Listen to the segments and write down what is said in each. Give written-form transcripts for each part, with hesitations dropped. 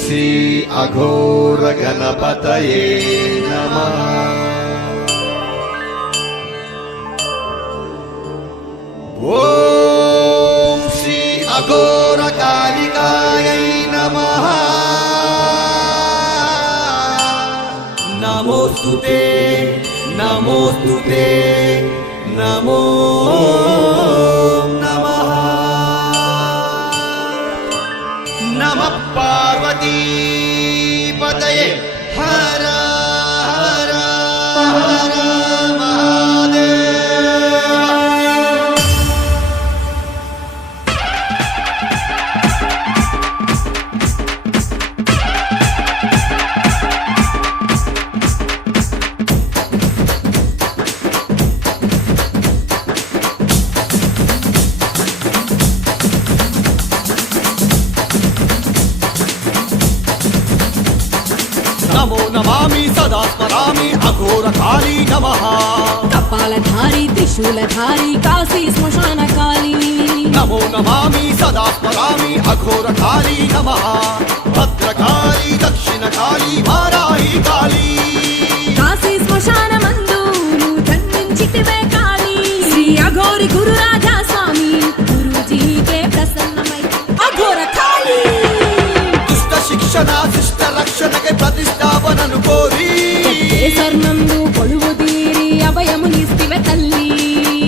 శ్రీ అఘోర గణపతయే నమః. ఓం శ్రీ అఘోర కాళికాయై నమః. నమోస్తుతే నమోస్తుతే నమో నమః. నమః పార్వతీపతయే హర హర హర నమో నమామి సదా స్మరామి అఘోర కాళీ నమః. కపాలధారి త్రిశూలధారి కాశీ శ్మశాన కాళీ. నమో నమామి సదా స్మరామి అఘోర కాళీ నమః. భద్రకాళీ దక్షిణ కాళీ వారాహి కాళీ. కాశీ శ్మశాన మందు నువ్వు జన్మించితివే కాళీ. శ్రీ అఘోరి గురు రాజా స్వామి గురూజీకే ప్రసన్నమై అఘోర కాళీ. దుష్ట శిక్షణ శిష్ట రక్షణకై ప్రతిష్టాపనను కోరి స్వర్ణందు కొలువు తీరి అభయమునిస్తివే తల్లి.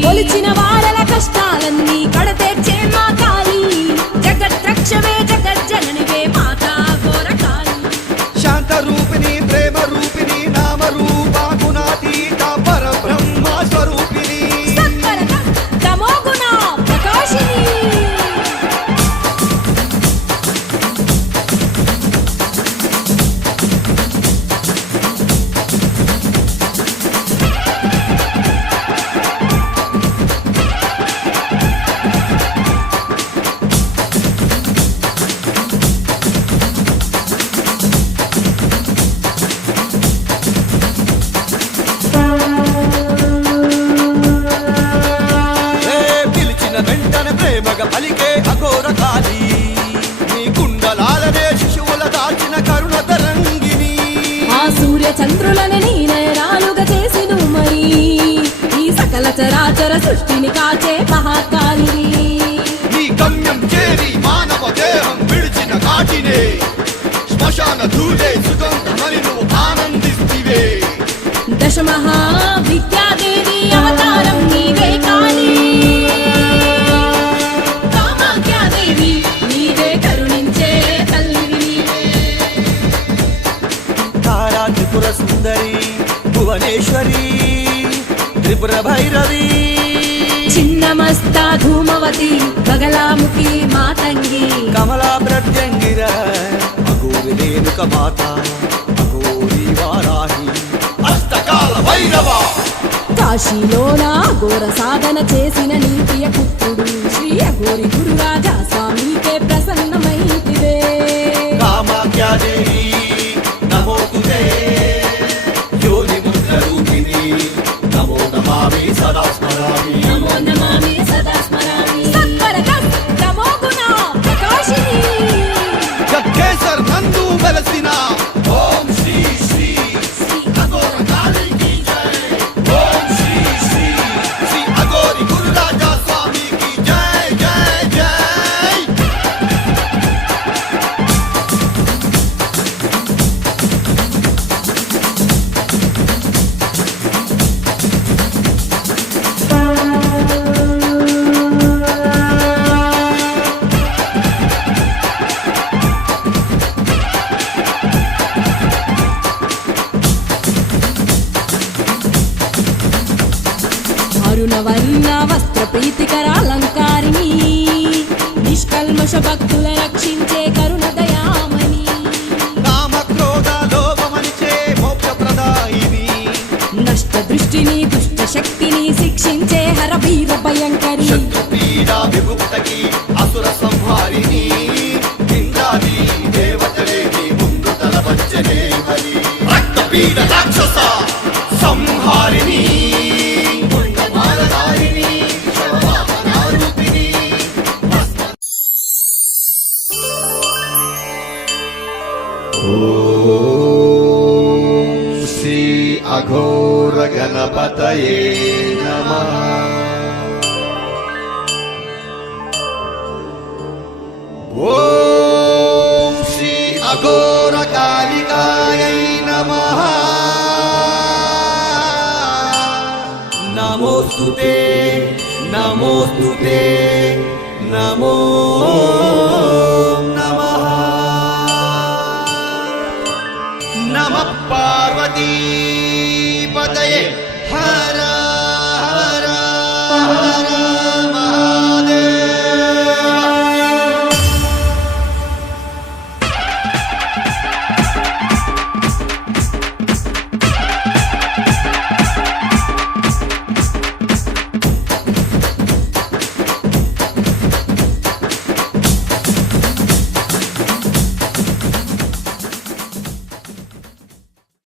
కొలిచిన వారల కష్టాలన్నీ కడతేర్చే మా కాళీ. జగద్రక్షవే జగజ్జననివే మాతా అఘోర కాళీ. శాంత రూపిణి ప్రేమ రూపిణి నామ రూప గుణాతీత పరబ్రహ్మ స్వరూపిణి. సత్వర తమోగుణ ప్రకాశిని. పిలిచిన వెంటనే ప్రేమగా పలికే అఘోర కాళీ. నీ కుండలాలనే శిశువుల దాచిన కరుణ తరంగిణి. ఆ సూర్య చంద్రులని నీ నయనాలుగా చేసిను మరి. ఈ సకల చరాచర సృష్టిని కాచే మహాకాళిని. నీ గమ్యం చేరి మానవ దేహం విడిచిన కాటినే శ్మశాన ధూళే సుగంధమని నువ్వు ఆనందిస్తివే. దశ మహా విద్యాదేవి అవతారం నీవే కాళీ. కామాఖ్యాదేవి నీవే కరుణించే తల్లివి నీవే. తారా త్రిపుర సుందరి భువనేశ్వరి త్రిపుర భైరవి. చిన్నమస్తా ధూమవతి బగలాముఖి మాతంగి. కమలా ప్రత్యంగిర అఘోరి రేణుక మాత అఘోరి వారాహి అష్టకాల భైరవ. కాశీలోన అఘోర సాధన చేసిన నీ ప్రియ పుత్రుడు శ్రీ అఘోరి గురు రాజా స్వామికే ప్రసన్నమైతివే. కామాఖ్యాదేవి నమో తుతే యోని ముద్ర రూపిణి. నమో నమామి సదా స్మరామి. నమో నమామి సదా స్మరామి. సత్వరత తమోగుణ ప్రకాశిని. గగ్గేసర్ నందు వెలసిన ఓం శ్రీ శ్రీ శ్రీ అఘోర కాళీకి జై. ఓం శ్రీ శ్రీ శ్రీ అఘోరి గురు రాజా స్వామికి జై జై జై. అరుణవర్ణ వస్త్ర ప్రీతికర అలంకారిణి. నిష్కల్మష భక్తుల రక్షించే కరుణ దయామణి. కామ క్రోధ లోభమనిచే మోక్ష ప్రదాయిని. నష్ట దృష్టిని దుష్ట శక్తిని శిక్షించే హర వీర భయంకరి. శత్రు పీడా విముక్తకి అసుర సంహారిణి. ఇంద్రాది దేవతలే నీ ముందు తల వంచనే హరి. రక్త పీడ రాక్షస సంహారిణి. నమోస్తుతే నమోస్తుతే నమో నమః నమః పార్వతీ